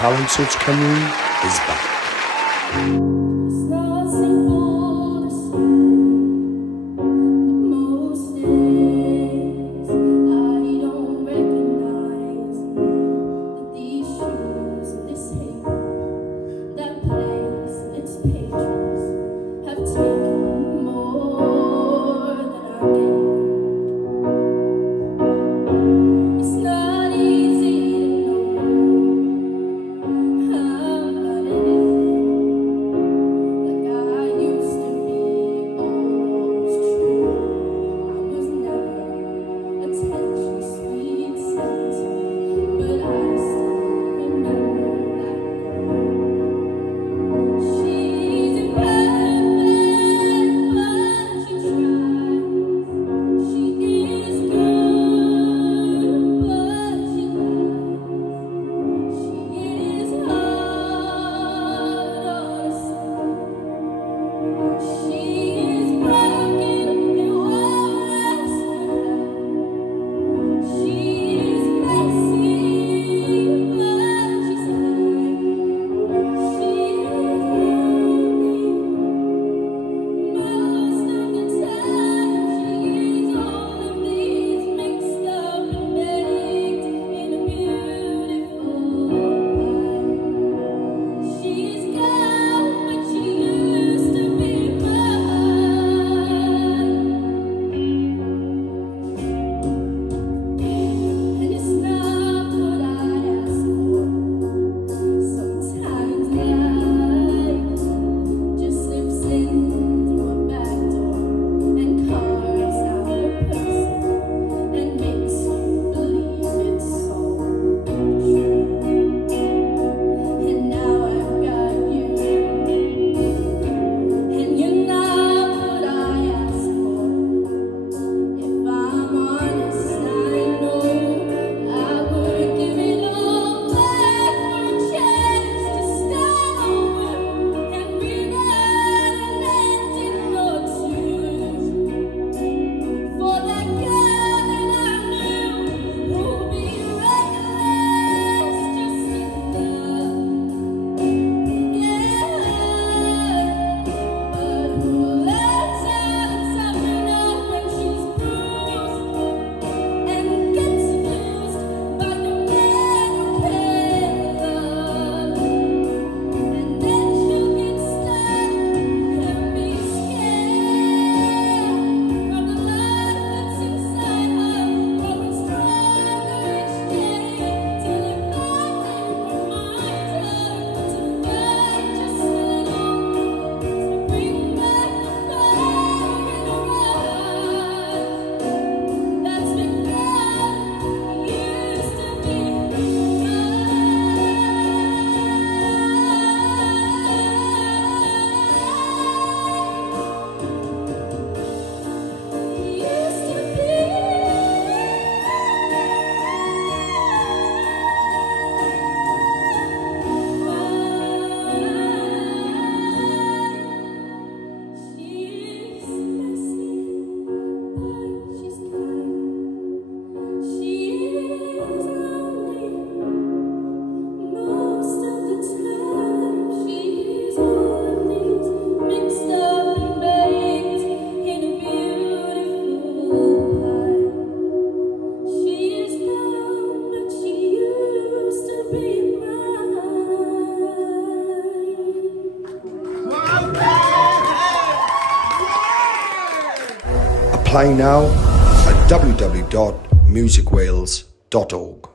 Talent Search Cameroon is back. It's not simple to say that most days I don't recognize that these shoes and this hate, that place and its patrons have taken more than I gave. It's not easy to know I'm not anything like I used to be. Almost true, I was never attention sweet scent, but I still remember that girl. She's imperfect, but she tries. She is good, but she lies. She is hard on herself. She is broken and won't ask for help. She is messy, but she's kind. She is lonely most of the time. She is all of these mixed up and baked in a beautiful pie. She is gone, but she used to be mine. And it's not what I asked for. Sometimes life just slips in through a back door and carves out a person and makes you believe it's all true. And now I've got you, and you're not what I asked for. If I'm honest, I know I would give it all back for a chance to start over and rewrite an ending or two for that girl that I knew who'd be reckless just enough. Yeah, but who lets out to know when she's bruised and gets used by the man who can love, and then she'll get stuck and be scared from the life that's inside her, growing stronger each day till it finally reminds her to fight just a little, to bring back the fire in her eyes. That's the girl used to be She's messy, but she's kind. She is lonely most of the time. She is all of these mixed up and baked in a beautiful pie. She is gone, but she used to be mine. Apply now at www.musicwales.org.